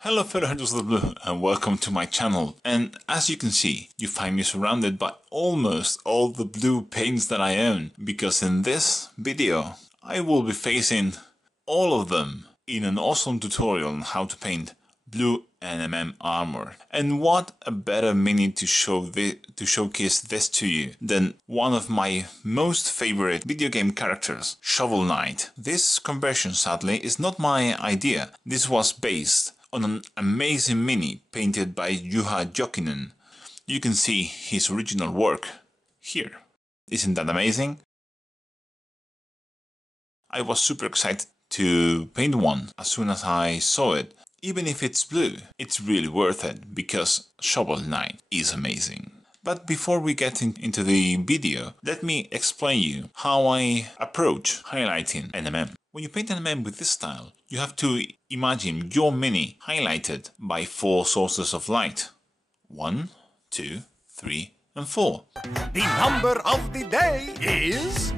Hello fellow Hunters of the Blue and welcome to my channel. And as you can see, you find me surrounded by almost all the blue paints that I own, because in this video I will be facing all of them in an awesome tutorial on how to paint Blue NMM armor. And what a better mini to showcase this to you than one of my most favorite video game characters, Shovel Knight. This conversion sadly is not my idea. This was based on an amazing mini painted by Juha Jokinen. You can see his original work here. Isn't that amazing? I was super excited to paint one as soon as I saw it. Even if it's blue, it's really worth it because Shovel Knight is amazing. But before we get into the video, let me explain you how I approach highlighting NMM. When you paint NMM with this style, you have to imagine your mini highlighted by 4 sources of light. 1, 2, 3, and 4. The number of the day is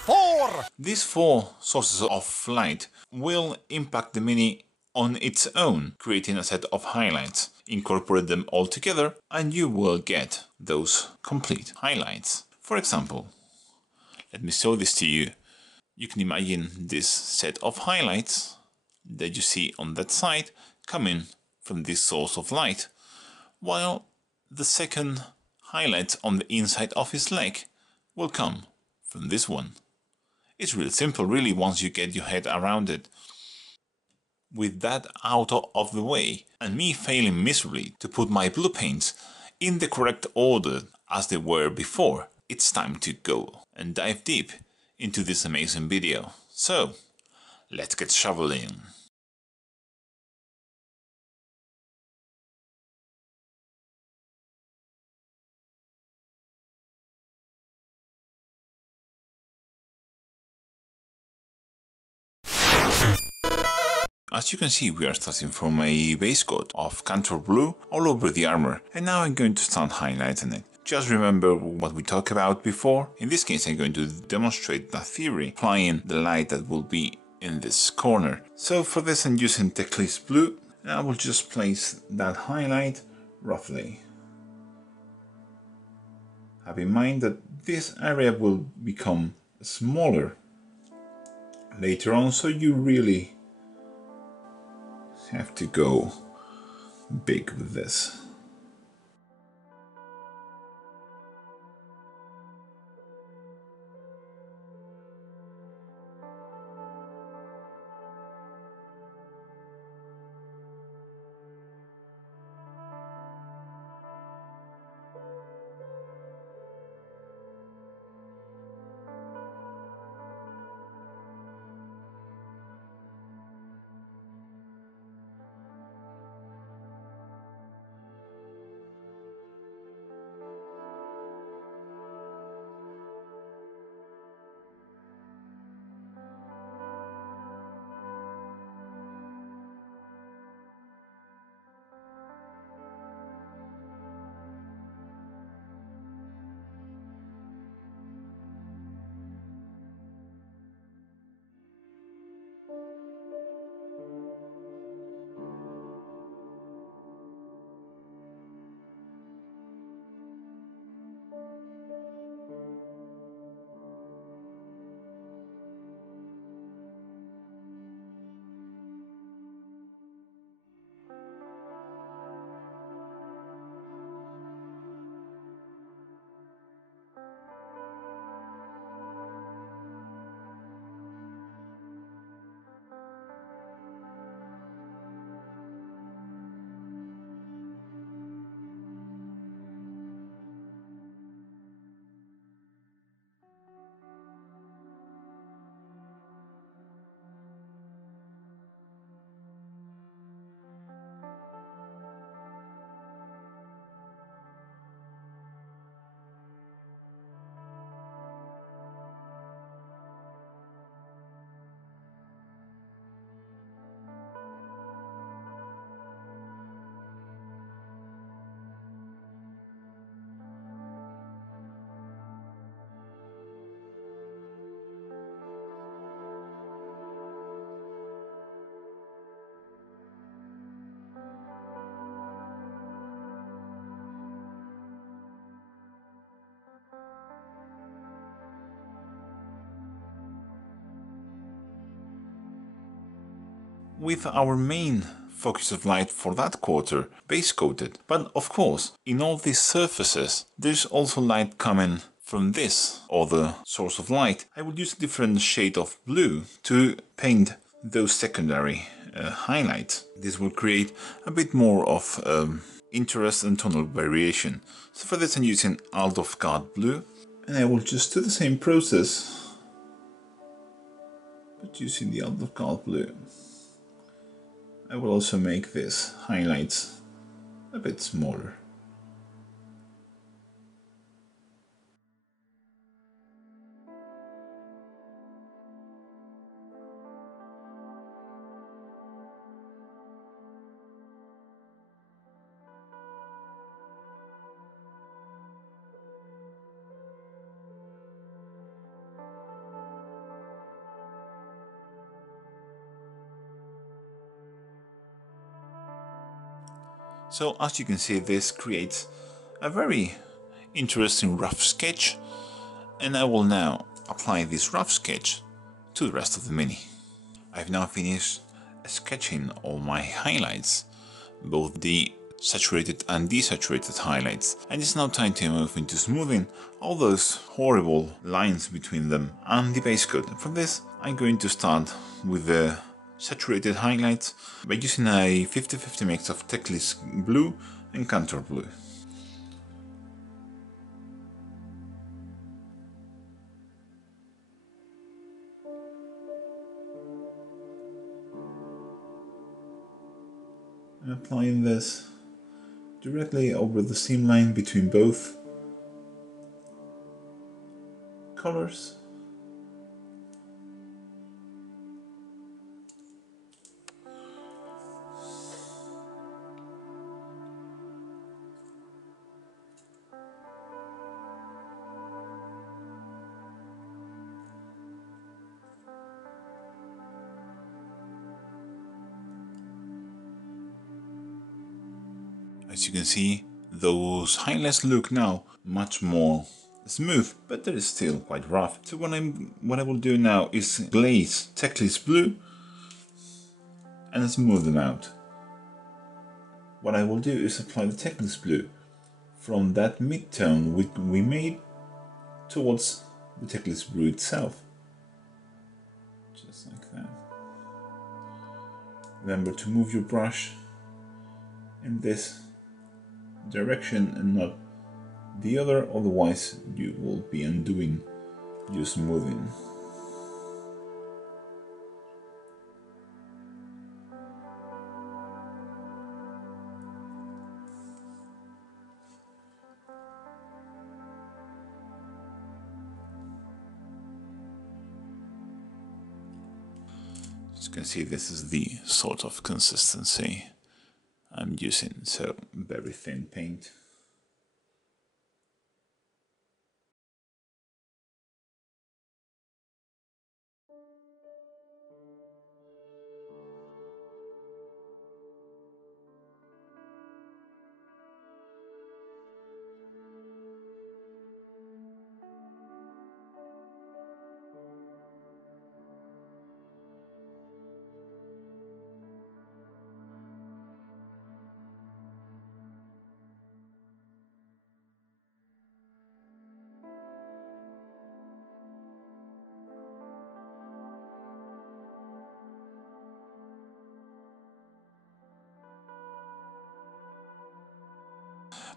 4. These 4 sources of light will impact the mini on its own, creating a set of highlights. Incorporate them all together and you will get those complete highlights. For example, let me show this to you. You can imagine this set of highlights that you see on that side coming from this source of light, while the second highlight on the inside of his leg will come from this one. It's really simple, really, once you get your head around it. With that out of the way, and me failing miserably to put my blue paints in the correct order as they were before, it's time to go and dive deep into this amazing video. So, let's get shoveling. As you can see, we are starting from a base coat of Cantor Blue all over the armor, and now I'm going to start highlighting it. Just remember what we talked about before. In this case, I'm going to demonstrate the theory, applying the light that will be in this corner. So for this I'm using Teclis Blue, and I will just place that highlight roughly. Have in mind that this area will become smaller later on, so you really have to go big with this. with our main focus of light for that quarter base coated. But of course, in all these surfaces, there's also light coming from this other source of light. I will use a different shade of blue to paint those secondary highlights. This will create a bit more of interest and tonal variation. So for this I'm using Out of Guard blue, and I will just do the same process but using the Out of Guard blue. I will also make this highlights a bit smaller. So as you can see, this creates a very interesting rough sketch, and I will now apply this rough sketch to the rest of the mini. I've now finished sketching all my highlights, both the saturated and desaturated highlights, and it's now time to move into smoothing all those horrible lines between them and the base coat. And for this I'm going to start with the saturated highlights by using a 50-50 mix of Teclis blue and Contour blue. I'm applying this directly over the seam line between both colors. As you can see, those highlights look now much more smooth, but they're still quite rough. So what I will do now is glaze Teclis blue and smooth them out. What I will do is apply the Teclis blue from that mid-tone we made towards the Teclis blue itself. Just like that. Remember to move your brush in this direction and not the other, otherwise you will be undoing your smoothing. As you can see, this is the sort of consistency I'm using, so very thin paint.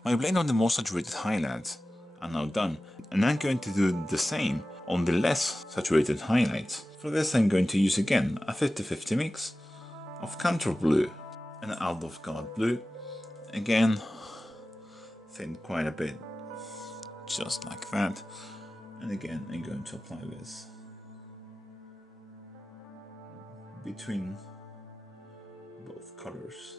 My blend on the more saturated highlights are now done, and I'm going to do the same on the less saturated highlights. For this I'm going to use again a 50-50 mix of Contour blue and Out of Guard blue. Again, thin quite a bit, just like that. And again I'm going to apply this between both colors.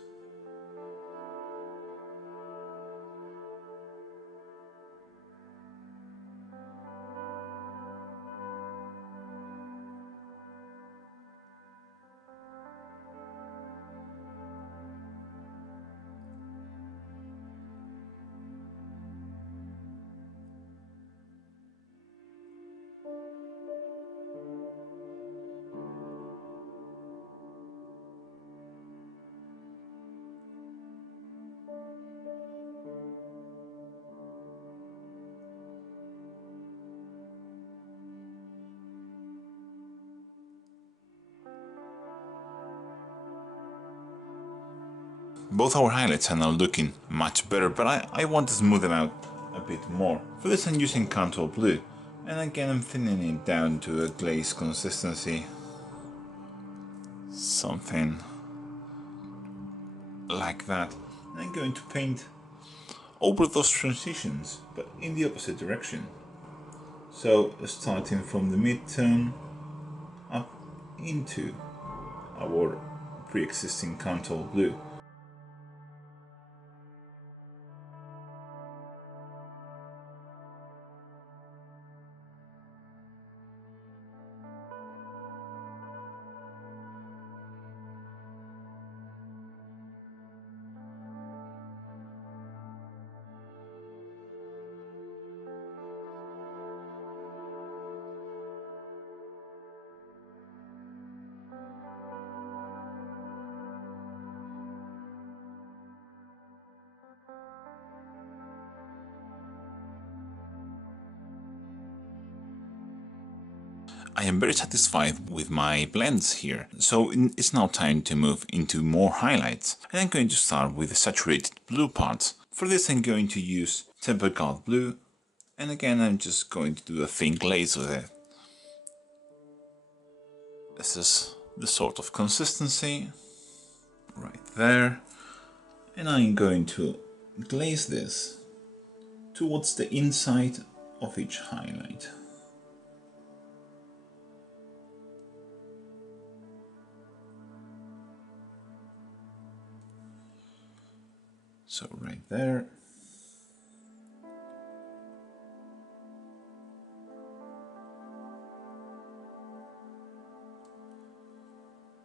Both our highlights are now looking much better, but I want to smooth them out a bit more. For this I'm using Contour Blue, and again I'm thinning it down to a glaze consistency. Something like that. And I'm going to paint over those transitions, but in the opposite direction. So starting from the mid-tone up into our pre-existing Contour Blue. I am very satisfied with my blends here, so it's now time to move into more highlights. And I'm going to start with the saturated blue parts. For this I'm going to use Tempered Gold Blue, and again I'm just going to do a thin glaze with it. This is the sort of consistency, right there. And I'm going to glaze this towards the inside of each highlight. So right there.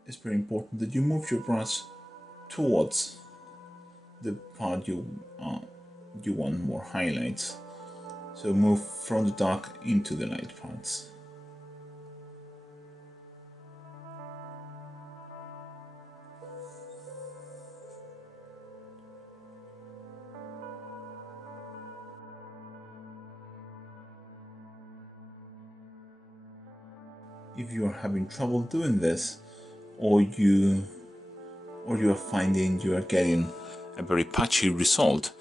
It's very important that you move your brush towards the part you want more highlights. So move from the dark into the light parts. If you are having trouble doing this, or you are finding you are getting a very patchy result,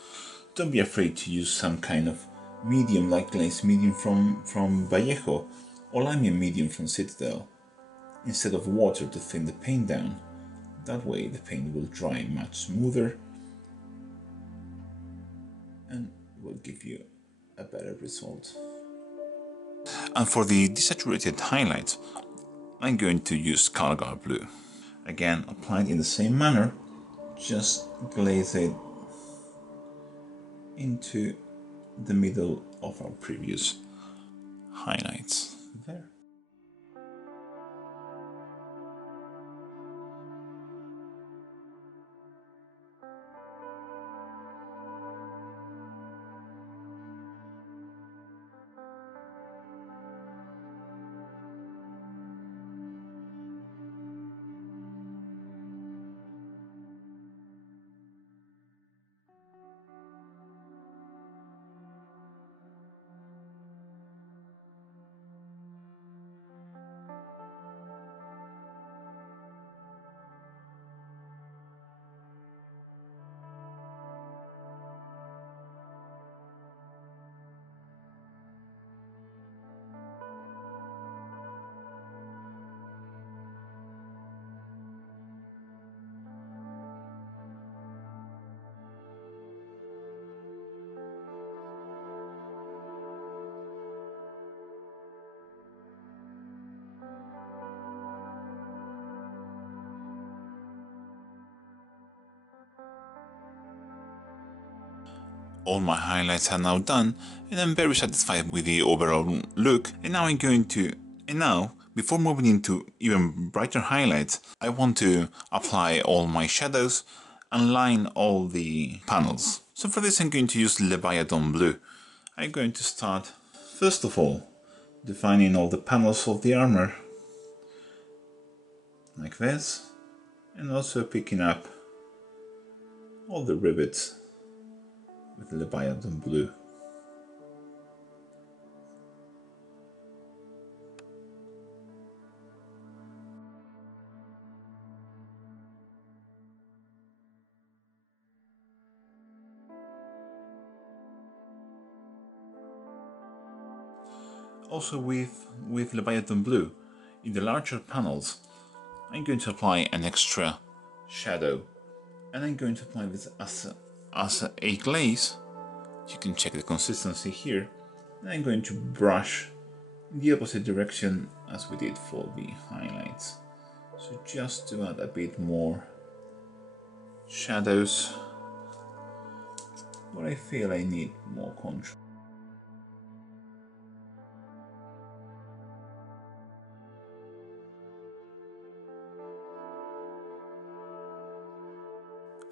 don't be afraid to use some kind of medium like Glaze medium from Vallejo or Lamian medium from Citadel instead of water to thin the paint down. That way the paint will dry much smoother and will give you a better result. And for the desaturated highlights, I'm going to use Calgar Blue. Again, applied in the same manner, just glaze it into the middle of our previous highlights. There. All my highlights are now done, and I'm very satisfied with the overall look. And now, before moving into even brighter highlights, I want to apply all my shadows and line all the panels. So for this I'm going to use LEVIADON Blue. I'm going to start, first of all, defining all the panels of the armor, like this, and also picking up all the rivets with LEVIADON Blue. Also with LEVIADON Blue, in the larger panels, I'm going to apply an extra shadow, and I'm going to apply this as a glaze. You can check the consistency here, and I'm going to brush in the opposite direction as we did for the highlights. So just to add a bit more shadows where I feel I need more contrast.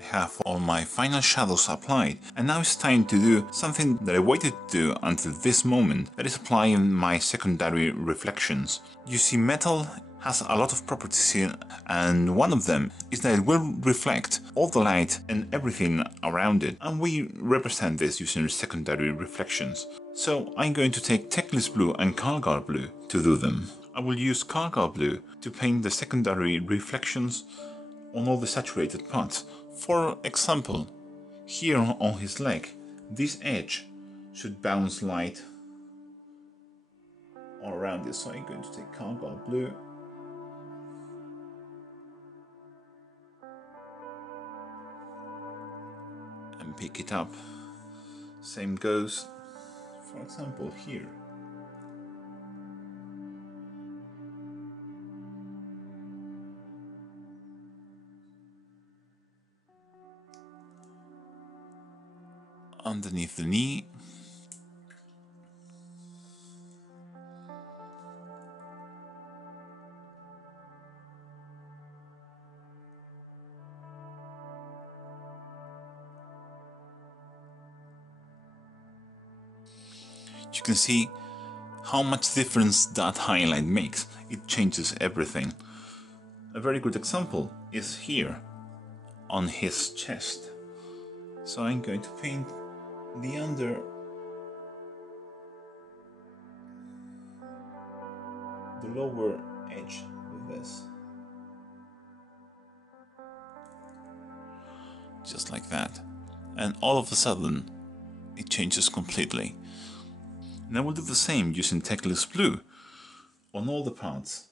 I have all my final shadows applied, and now it's time to do something that I waited to do until this moment, that is applying my secondary reflections. You see, metal has a lot of properties here, and one of them is that it will reflect all the light and everything around it, and we represent this using secondary reflections. So I'm going to take Teclis Blue and Calgar Blue to do them. I will use Calgar Blue to paint the secondary reflections on all the saturated parts. For example, here on his leg, this edge should bounce light all around it. So I'm going to take Calgar Blue and pick it up. Same goes, for example, here. Underneath the knee. You can see how much difference that highlight makes. It changes everything. A very good example is here on his chest. So I'm going to paint the lower edge with this. Just like that. And all of a sudden, it changes completely. And I will do the same using Teclis Blue on all the parts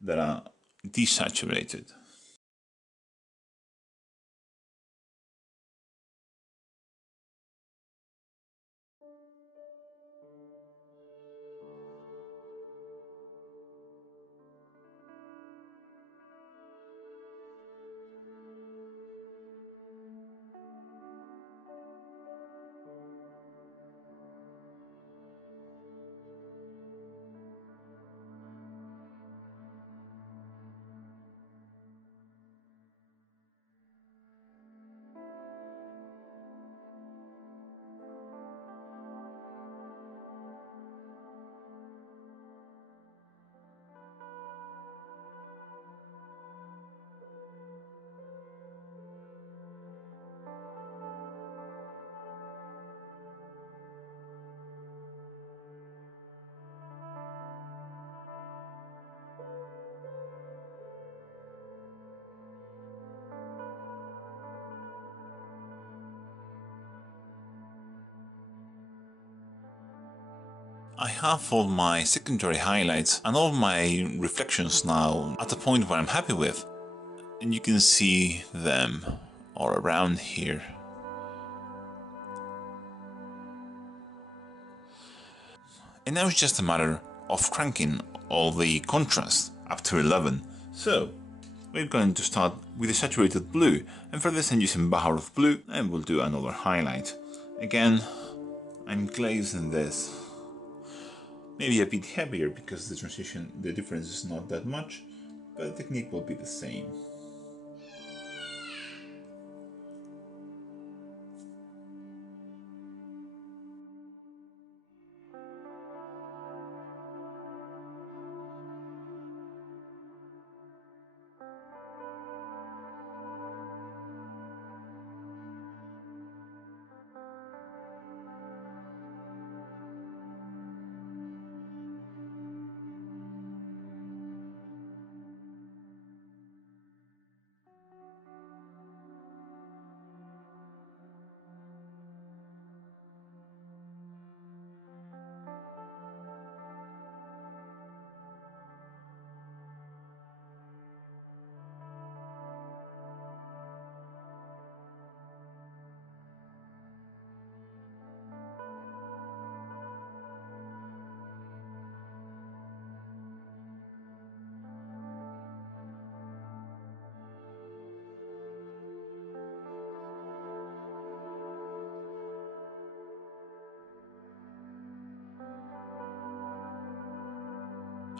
that are desaturated. I have all my secondary highlights and all my reflections now at a point where I'm happy with. And you can see them all around here. And now it's just a matter of cranking all the contrast up to 11. So we're going to start with the saturated blue, and for this I'm using Bahar of Blue, and we'll do another highlight. Again, I'm glazing this. Maybe a bit heavier because the difference is not that much, but the technique will be the same.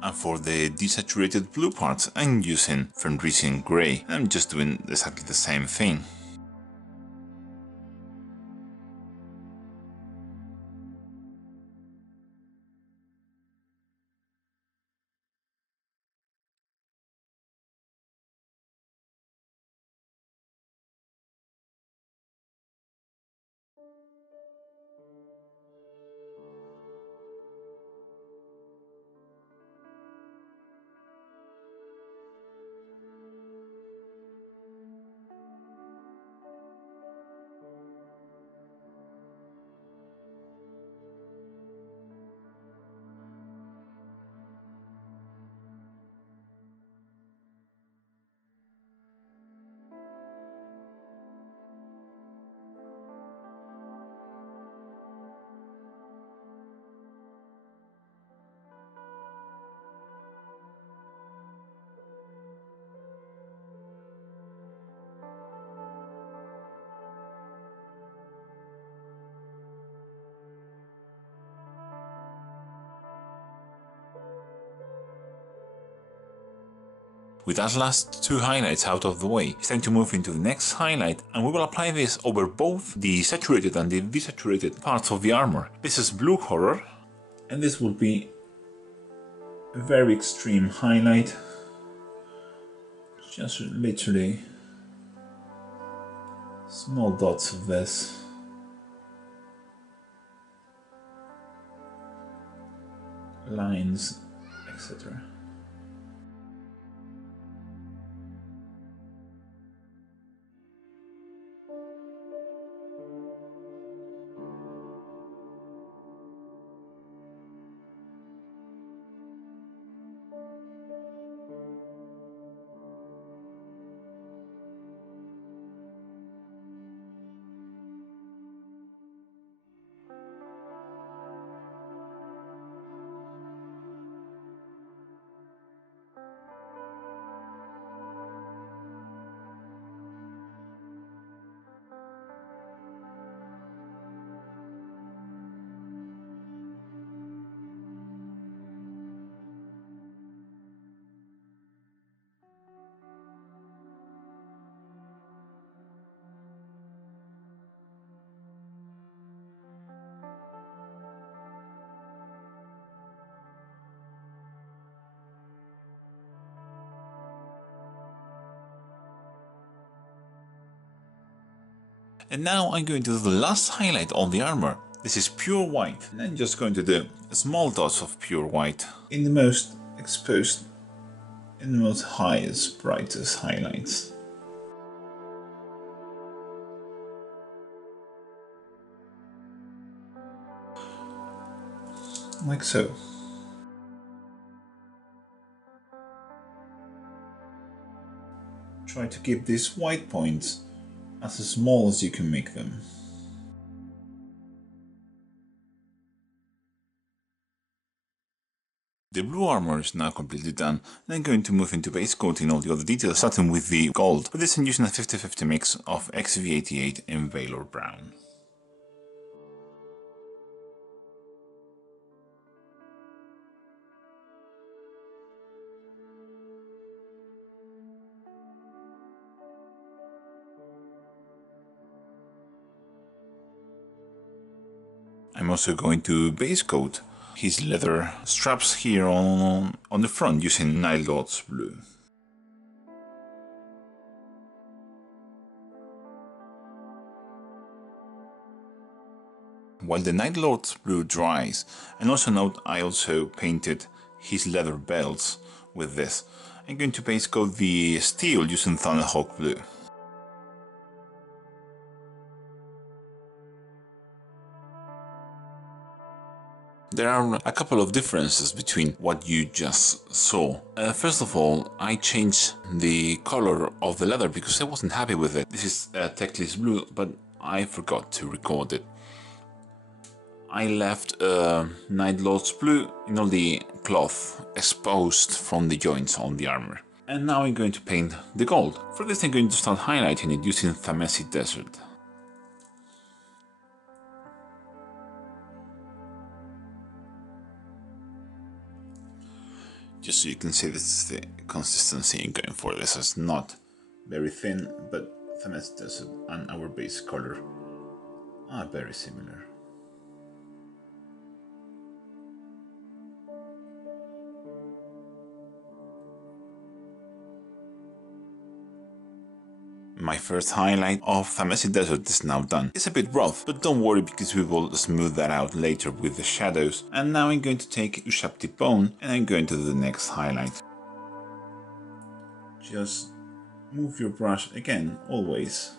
And for the desaturated blue parts, I'm using Fenrisian Grey. I'm just doing exactly the same thing. With that last two highlights out of the way, it's time to move into the next highlight, and we will apply this over both the saturated and the desaturated parts of the armor. This is Blue Horror, and this will be a very extreme highlight. Just literally small dots of this. Lines, etc. And now I'm going to do the last highlight on the armor. This is pure white, and I'm just going to do small dots of pure white in the most exposed, in the most highest, brightest highlights. Like so. Try to keep these white points as small as you can make them. The blue armor is now completely done, and I'm going to move into base coating all the other details, starting with the gold. For this I'm using a 50-50 mix of XV88 and Valor Brown. I'm also going to base coat his leather straps here on the front using Night Lord's blue. While the Night Lord's blue dries, and also note I also painted his leather belts with this. I'm going to base coat the steel using Thunderhawk blue. There are a couple of differences between what you just saw. First of all, I changed the color of the leather because I wasn't happy with it. This is Techless blue, but I forgot to record it. I left Night Lord's blue in all the cloth exposed from the joints on the armor. And now I'm going to paint the gold. For this I'm going to start highlighting it using Thamesi Desert. Just so you can see, this is the consistency I'm going for. This is not very thin, but Thamessi Desert and our base color are very similar. My first highlight of Thamessi Desert is now done. It's a bit rough, but don't worry because we will smooth that out later with the shadows. And now I'm going to take Ushapti Bone and I'm going to do the next highlight. Just move your brush again, always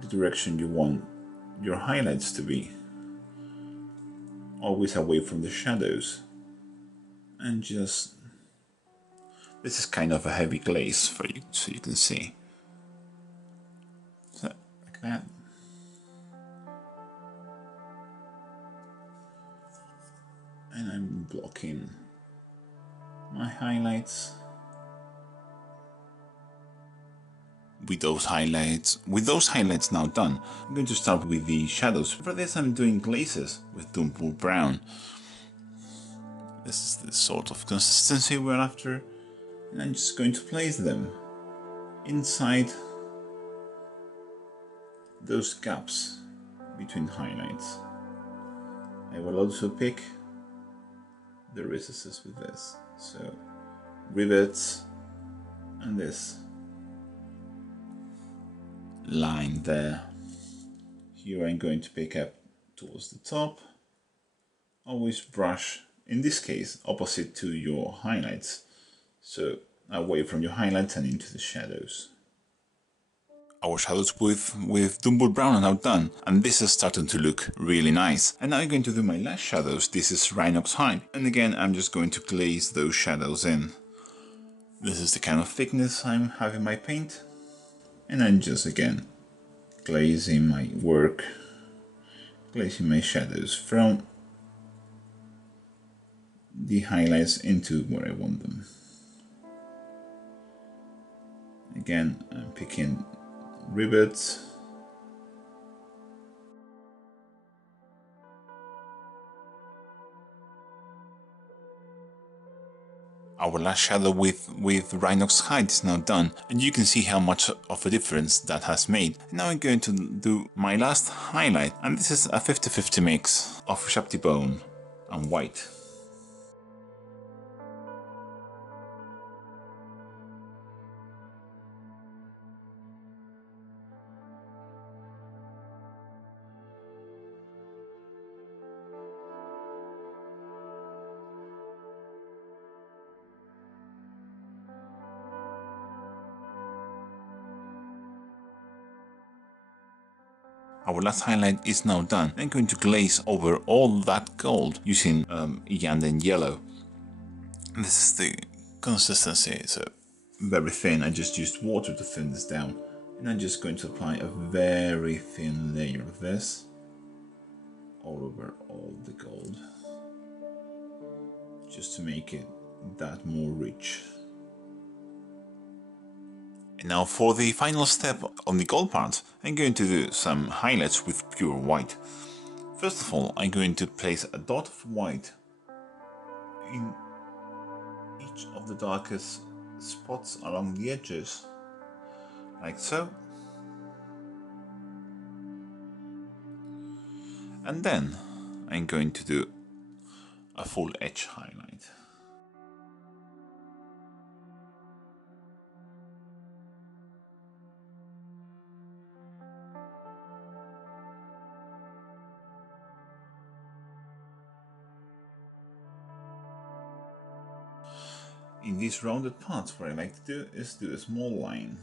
the direction you want your highlights to be. Always away from the shadows. And just... this is kind of a heavy glaze for you, so you can see. So, like that. And I'm blocking my highlights. With those highlights now done, I'm going to start with the shadows. For this I'm doing glazes with Dumpur Brown. This is the sort of consistency we're after, and I'm just going to place them inside those gaps between highlights. I will also pick the recesses with this, so rivets and this line there. Here I'm going to pick up towards the top. Always brush, in this case, opposite to your highlights, so away from your highlights and into the shadows. Our shadows with Dumpur Brown are now done, and this is starting to look really nice. And now I'm going to do my last shadows. This is Rhinox Hide, and again I'm just going to glaze those shadows in. This is the kind of thickness I'm having my paint. And I'm just again glazing my work, glazing my shadows from the highlights into where I want them. Again, I'm picking rivets. Our last shadow with Rhinox Hide is now done, and you can see how much of a difference that has made. And now I'm going to do my last highlight, and this is a 50-50 mix of Ushapti Bone and white. Our last highlight is now done. I'm going to glaze over all that gold using Yanden yellow. This is the consistency. It's very thin. I just used water to thin this down, and I'm just going to apply a very thin layer of this all over all the gold, just to make it that more rich. And now for the final step on the gold part, I'm going to do some highlights with pure white. First of all, I'm going to place a dot of white in each of the darkest spots along the edges, like so. And then I'm going to do a full edge highlight. In these rounded parts, what I like to do is do a small line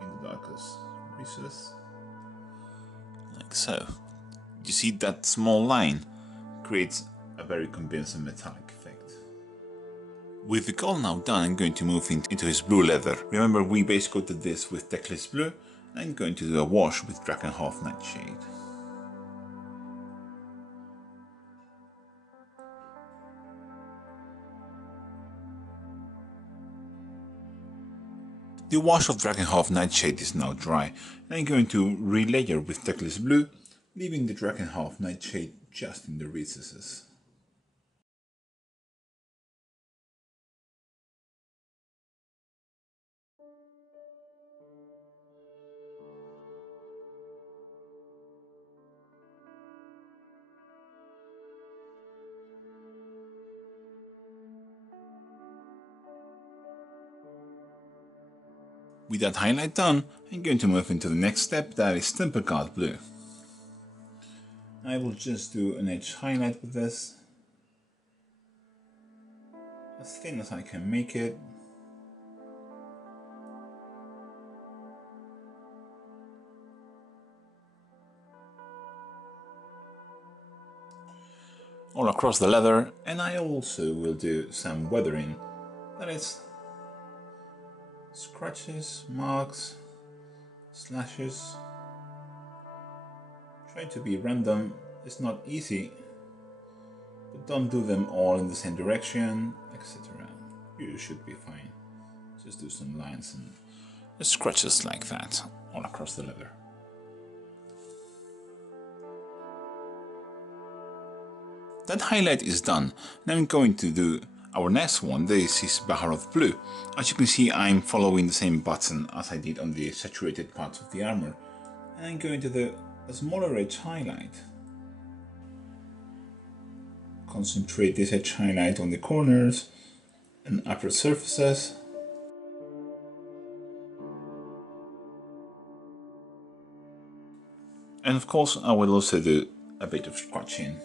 in the darkest recess, like so. You see that small line creates a very convincing metallic effect. With the gold now done, I'm going to move into his blue leather. Remember, we base coated this with Teclis Blue, and I'm going to do a wash with Drakenhof Nightshade. The wash of Drakenhof Nightshade is now dry, and I'm going to relayer with Teclis Blue, leaving the Drakenhof Nightshade just in the recesses. With that highlight done, I'm going to move into the next step, that is tempered guard blue. I will just do an edge highlight with this, as thin as I can make it. All across the leather, and I also will do some weathering, that is scratches, marks, slashes. Try to be random, it's not easy, but don't do them all in the same direction, etc. You should be fine. Just do some lines and scratches like that all across the leather. That highlight is done. Now I'm going to do our next one. This is Baharov Blue. As you can see, I'm following the same pattern as I did on the saturated parts of the armor. And I'm going to do a smaller edge highlight. Concentrate this edge highlight on the corners and upper surfaces. And of course, I will also do a bit of scratching.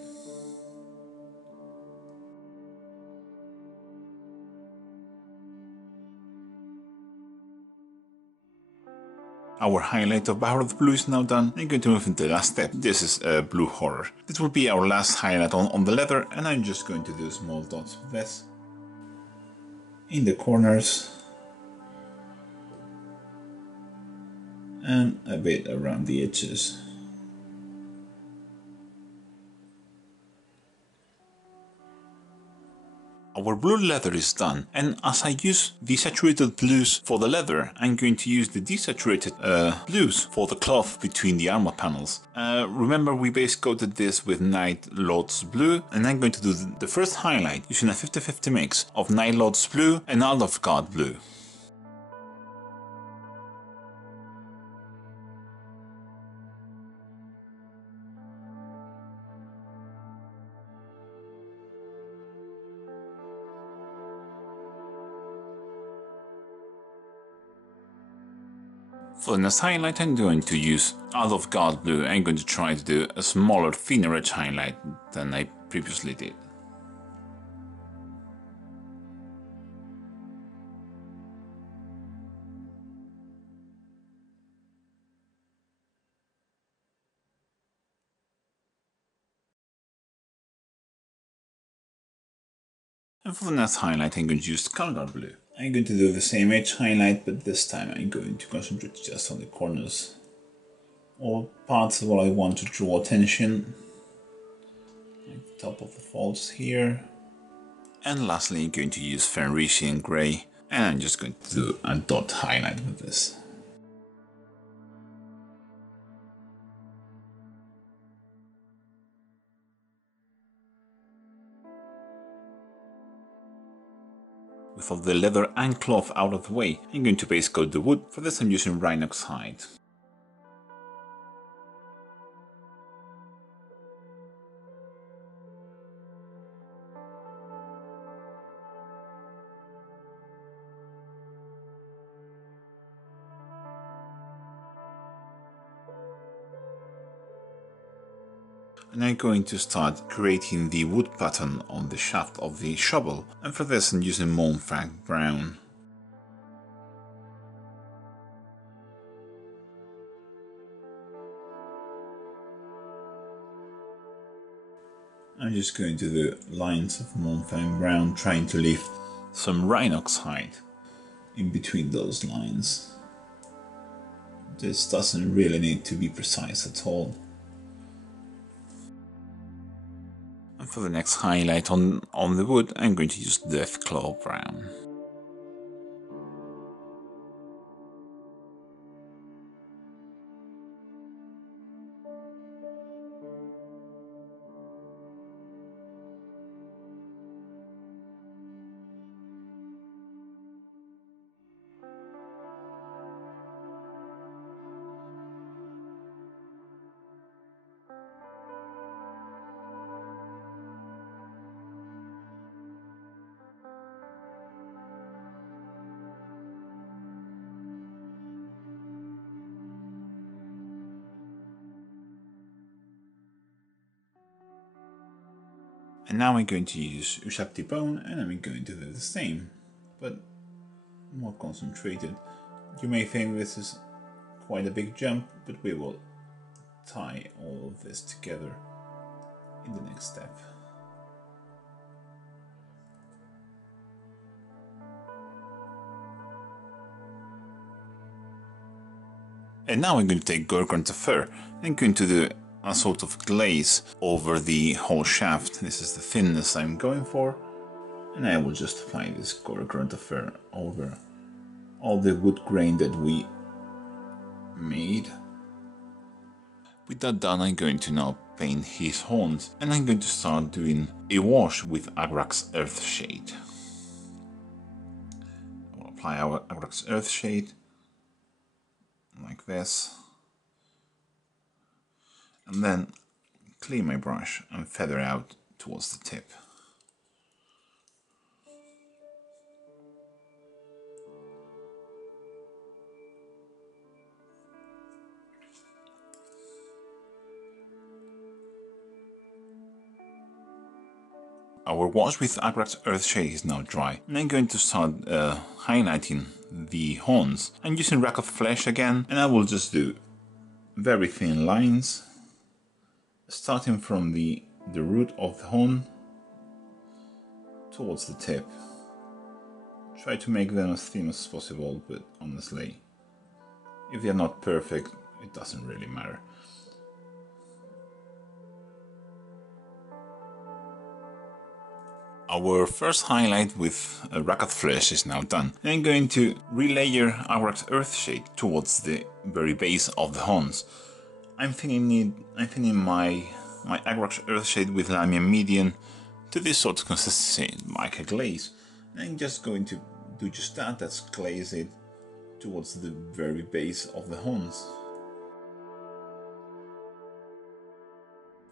Our highlight of Baharov Blue is now done. I'm going to move into the last step. This is Blue Horror. This will be our last highlight on the leather, and I'm just going to do small dots with this in the corners and a bit around the edges. Our blue leather is done, and as I use the saturated blues for the leather, I'm going to use the desaturated blues for the cloth between the armor panels. Remember, we base coated this with Night Lord's Blue, and I'm going to do the first highlight using a 50-50 mix of Night Lord's Blue and Aldov Guard Blue. For the next highlight, I'm going to use Aldov Guard Blue. I'm going to try to do a smaller, thinner edge highlight than I previously did. And for the next highlight, I'm going to use Calgar Blue. I'm going to do the same edge highlight, but this time I'm going to concentrate just on the corners or parts where I want to draw attention, like the top of the folds here. And lastly, I'm going to use Fenrisian Grey, and I'm just going to do a dot highlight with this. With all the leather and cloth out of the way, I'm going to base coat the wood. For this I'm using Rhinox hide. And I'm going to start creating the wood pattern on the shaft of the shovel, and for this I'm using Moonfang Brown. I'm just going to do lines of Moonfang Brown, trying to leave some Rhinox hide in between those lines. This doesn't really need to be precise at all. And for the next highlight on the wood, I'm going to use Deathclaw Brown. And now I'm going to use Ushapti Bone, and I'm going to do the same, but more concentrated. You may think this is quite a big jump, but we will tie all of this together in the next step. And now I'm going to take Gorgonta Fur and going to do a sort of glaze over the whole shaft. This is the thinness I'm going for, and I will just apply this Gorgonta Fur over all the wood grain that we made. With that done, I'm going to now paint his horns, and I'm going to start doing a wash with Agrax Earthshade. I will apply our Agrax Earthshade like this, and then clean my brush and feather out towards the tip. Our wash with Agrax Earthshade is now dry, and I'm going to start highlighting the horns. I'm using Rack of Flesh again, and I will just do very thin lines, starting from the root of the horn towards the tip. Try to make them as thin as possible, but honestly, if they're not perfect, it doesn't really matter. Our first highlight with a Rack of Flesh is now done. And I'm going to relayer Agrax Earthshade towards the very base of the horns. I'm thinning my Agrax Earthshade with Lamium Median to this sort of consistency, like a glaze. And I'm just going to do just that, that's glaze it towards the very base of the horns.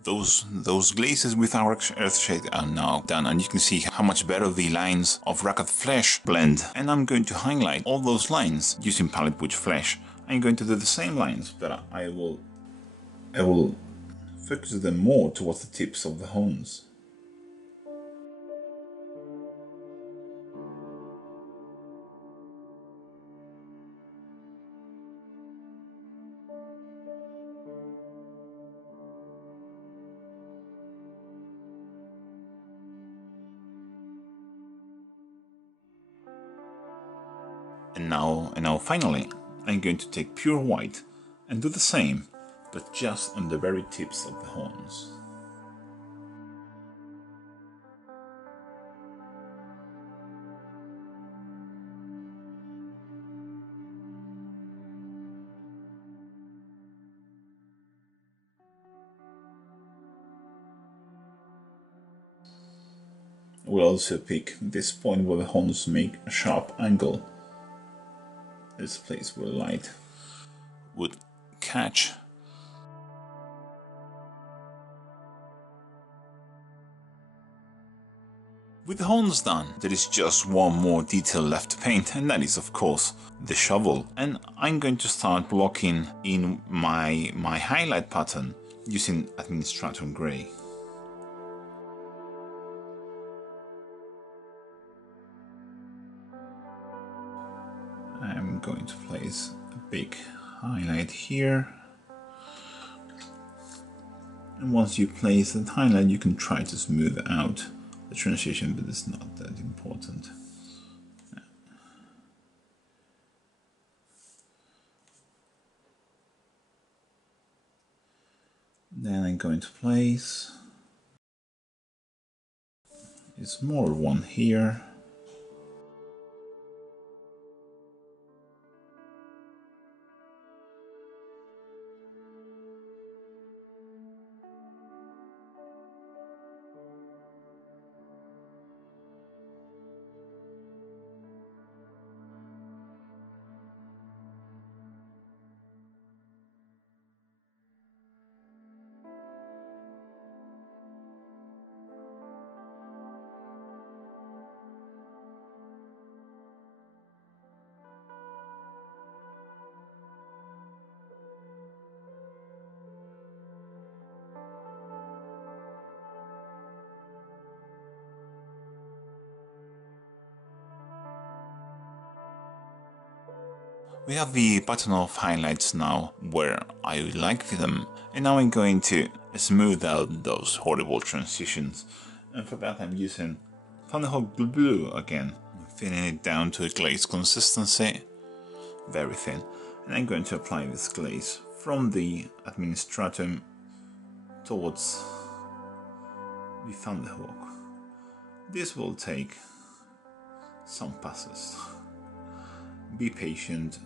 Those glazes with our Earthshade are now done, and you can see how much better the lines of Rack of Flesh blend. And I'm going to highlight all those lines using Palette Wood Flesh. I'm going to do the same lines, but I will focus them more towards the tips of the horns. And now finally, I'm going to take pure white and do the same, but just on the very tips of the horns. We'll also pick this point where the horns make a sharp angle. This place where light would catch. With the horns done, there is just one more detail left to paint, and that is of course the shovel. And I'm going to start blocking in my highlight pattern using Administrator Grey. I'm going to place a big highlight here, and once you place that highlight you can try to smooth out the transition, but it's not that important. Then I'm going to place a smaller one here. We have the button of highlights now where I like them, and now I'm going to smooth out those horrible transitions, and for that I'm using Thunderhawk Blue again, thinning it down to a glaze consistency, very thin, and I'm going to apply this glaze from the administratum towards the Thunderhawk. This will take some passes. Be patient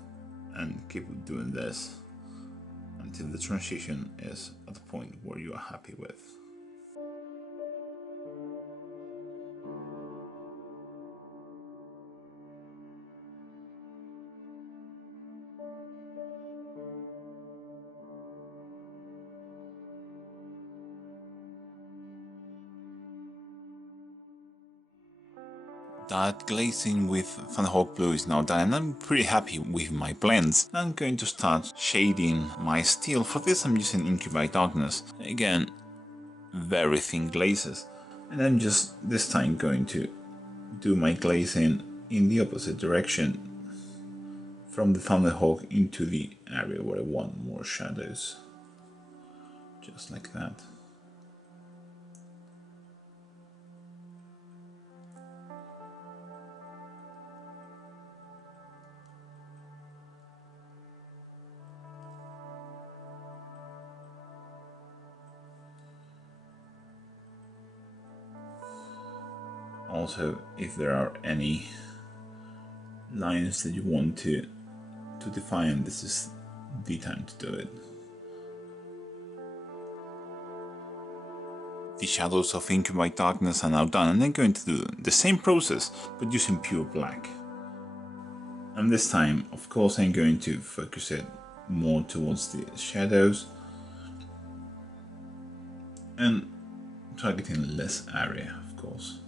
and keep doing this until the transition is at the point where you are happy with. That glazing with Thunderhawk Blue is now done, and I'm pretty happy with my blends. I'm going to start shading my steel. For this I'm using Ink by Darkness. Again, very thin glazes. And I'm just this time going to do my glazing in the opposite direction from the Thunderhawk into the area where I want more shadows. Just like that. Also, if there are any lines that you want to define, this is the time to do it. The shadows of Ink by Darkness are now done, and I'm going to do the same process but using pure black. And this time, of course, I'm going to focus it more towards the shadows and targeting less area, of course.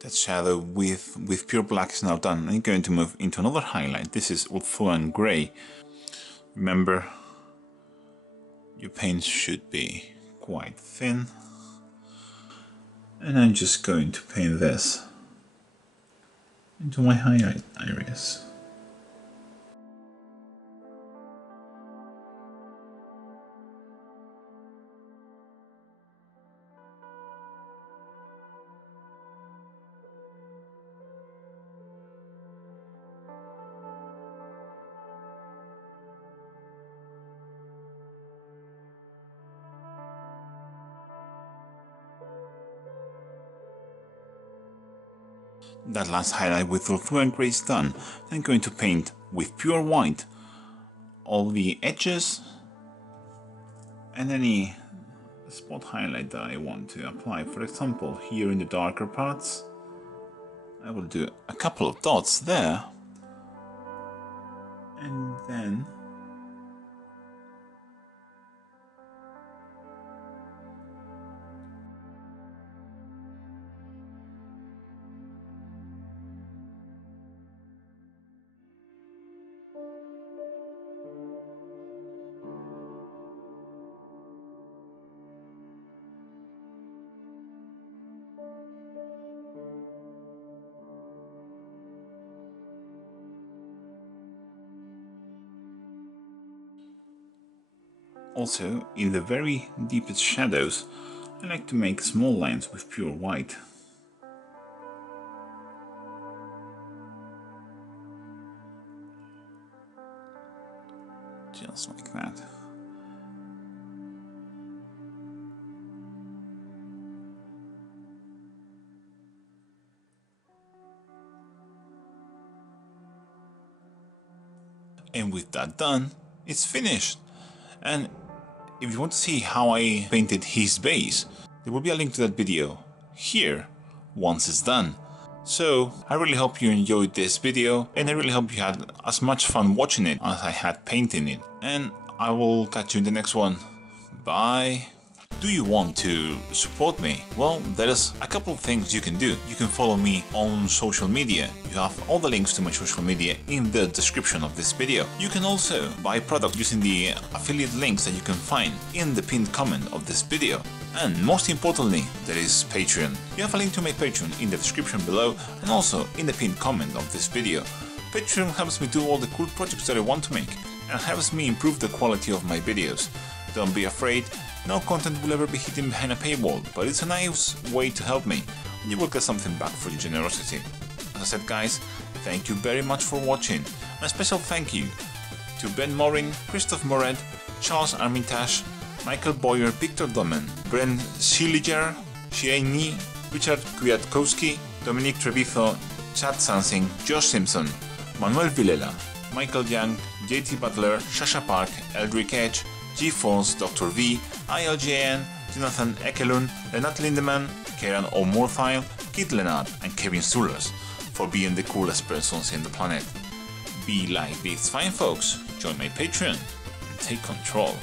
That shadow with pure black is now done. I'm going to move into another highlight. This is Ultra and Grey. Remember, your paint should be quite thin. And I'm just going to paint this into my highlight areas. That last highlight with Ultra and Grey is done. I'm going to paint with pure white all the edges and any spot highlight that I want to apply. For example, here in the darker parts, I will do a couple of dots there, and then also, in the very deepest shadows, I like to make small lines with pure white. Just like that. And with that done, it's finished. And if you want to see how I painted his base, there will be a link to that video here once it's done. So I really hope you enjoyed this video, and I really hope you had as much fun watching it as I had painting it. And I will catch you in the next one. Bye. Do you want to support me? Well, there's a couple of things you can do. You can follow me on social media. You have all the links to my social media in the description of this video. You can also buy product using the affiliate links that you can find in the pinned comment of this video. And most importantly, there is Patreon. You have a link to my Patreon in the description below and also in the pinned comment of this video. Patreon helps me do all the cool projects that I want to make and helps me improve the quality of my videos. Don't be afraid, no content will ever be hidden behind a paywall, but it's a nice way to help me and you will get something back for your generosity. As I said guys, thank you very much for watching. And a special thank you to Ben Morin, Christoph Moret, Charles Armitage, Michael Boyer, Victor Domen, Bren Schilliger, Xiei Ni, Richard Kwiatkowski, Dominic Treviso, Chad Sansing, Josh Simpson, Manuel Villela, Michael Young, JT Butler, Shasha Park, Eldrick Edge, G Falls, Dr. V, ILJN, Jonathan Ekelund, Renat Lindemann, Kieran O'Morthile, Kit Leonard and Kevin Sullers for being the coolest persons in the planet. Be like these fine folks, join my Patreon, and take control.